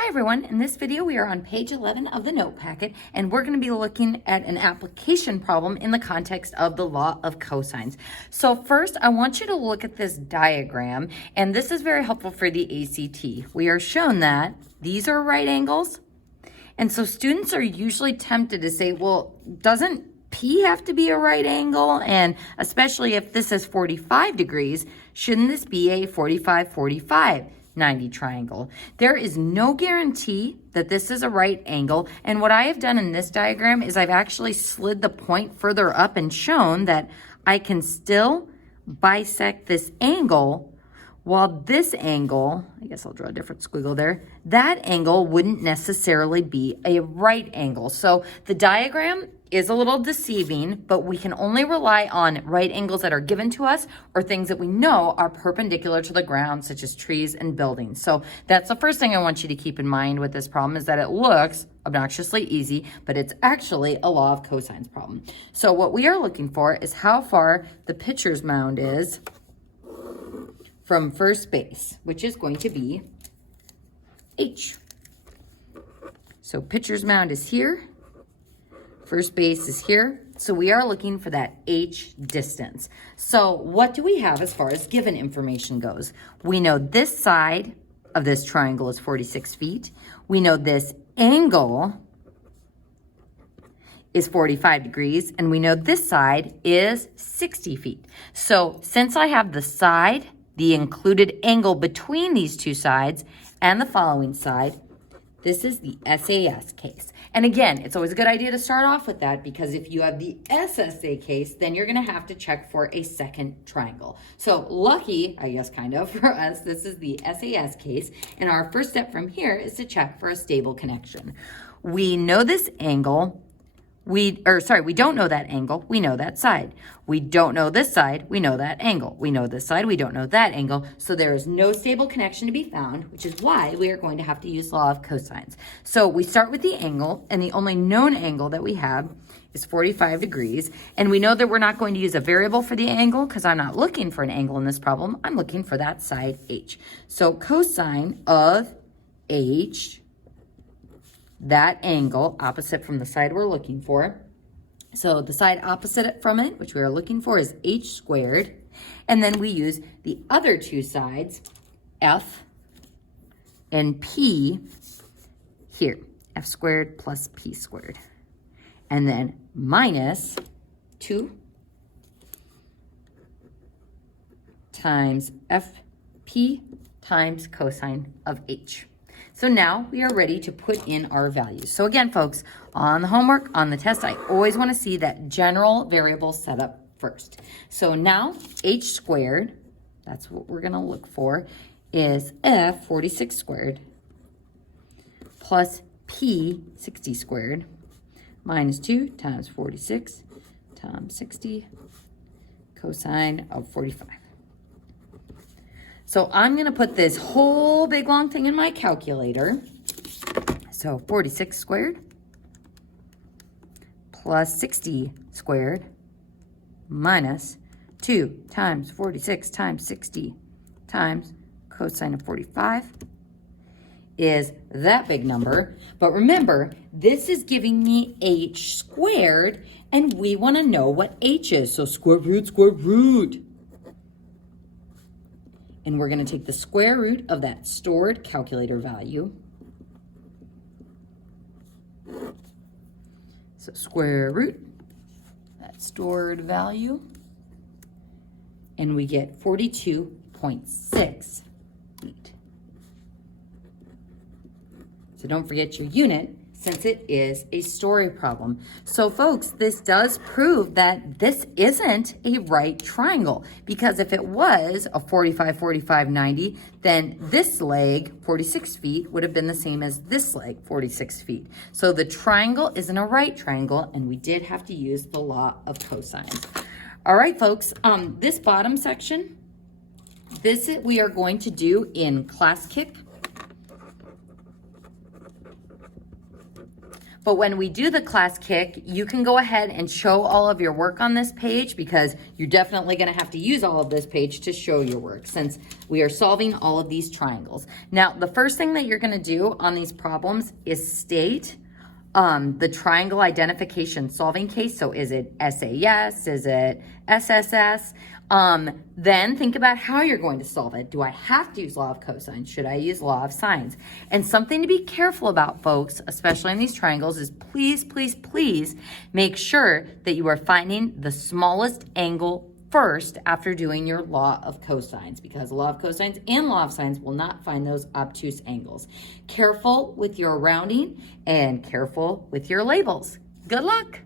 Hi everyone, in this video we are on page 11 of the note packet and we're going to be looking at an application problem in the context of the law of cosines. So first I want you to look at this diagram, and this is very helpful for the ACT. We are shown that these are right angles, and so students are usually tempted to say, well, doesn't P have to be a right angle? And especially if this is 45 degrees, shouldn't this be a 45-45? 90 triangle. There is no guarantee that this is a right angle, and what I have done in this diagram is I've actually slid the point further up and shown that I can still bisect this angle, while this angle, I guess I'll draw a different squiggle there, that angle wouldn't necessarily be a right angle. So the diagram is a little deceiving, but we can only rely on right angles that are given to us or things that we know are perpendicular to the ground, such as trees and buildings. So that's the first thing I want you to keep in mind with this problem, is that it looks obnoxiously easy, but it's actually a law of cosines problem. So what we are looking for is how far the pitcher's mound is from first base, which is going to be H. So pitcher's mound is here. First base is here. So we are looking for that H distance. So what do we have as far as given information goes? We know this side of this triangle is 46 feet. We know this angle is 45 degrees, and we know this side is 60 feet. So since I have the side, the included angle between these two sides, and the following side, this is the SAS case. And again, it's always a good idea to start off with that, because if you have the SSA case, then you're going to have to check for a second triangle. So lucky, I guess kind of, for us, this is the SAS case. And our first step from here is to check for a stable connection. We know this angle. We don't know that angle, we know that side. We don't know this side, we know that angle. We know this side, we don't know that angle. So there is no stable connection to be found, which is why we are going to have to use law of cosines. So we start with the angle, and the only known angle that we have is 45 degrees. And we know that we're not going to use a variable for the angle, because I'm not looking for an angle in this problem. I'm looking for that side H. So cosine of H, that angle opposite from the side we're looking for. So the side opposite from it, which we are looking for, is H squared. And then we use the other two sides, F and P here. F squared plus P squared. And then minus 2 times FP times cosine of H. So now we are ready to put in our values. So again, folks, on the homework, on the test, I always want to see that general variable setup first. So now H squared, that's what we're going to look for, is F 46 squared plus P 60 squared minus 2 times 46 times 60 cosine of 45. So I'm going to put this whole big long thing in my calculator. So 46 squared plus 60 squared minus 2 times 46 times 60 times cosine of 45 is that big number. But remember, this is giving me H squared, and we want to know what H is. So square root. And we're going to take the square root of that stored calculator value. So square root, that stored value. And we get 42.6 feet. So don't forget your unit, since it is a story problem. So folks, this does prove that this isn't a right triangle, because if it was a 45, 45, 90, then this leg, 46 feet, would have been the same as this leg, 46 feet. So the triangle isn't a right triangle, and we did have to use the law of cosines. All right, folks, this bottom section, we are going to do in class kick. But when we do the class kick, you can go ahead and show all of your work on this page, because you're definitely going to have to use all of this page to show your work since we are solving all of these triangles. Now, the first thing that you're going to do on these problems is state the triangle identification solving case. So is it SAS? Is it SSS? Then think about how you're going to solve it. Do I have to use law of cosines? Should I use law of sines? And something to be careful about, folks, especially in these triangles, is please, please, please make sure that you are finding the smallest angle first after doing your law of cosines, because law of cosines and law of sines will not find those obtuse angles. Careful with your rounding and careful with your labels. Good luck.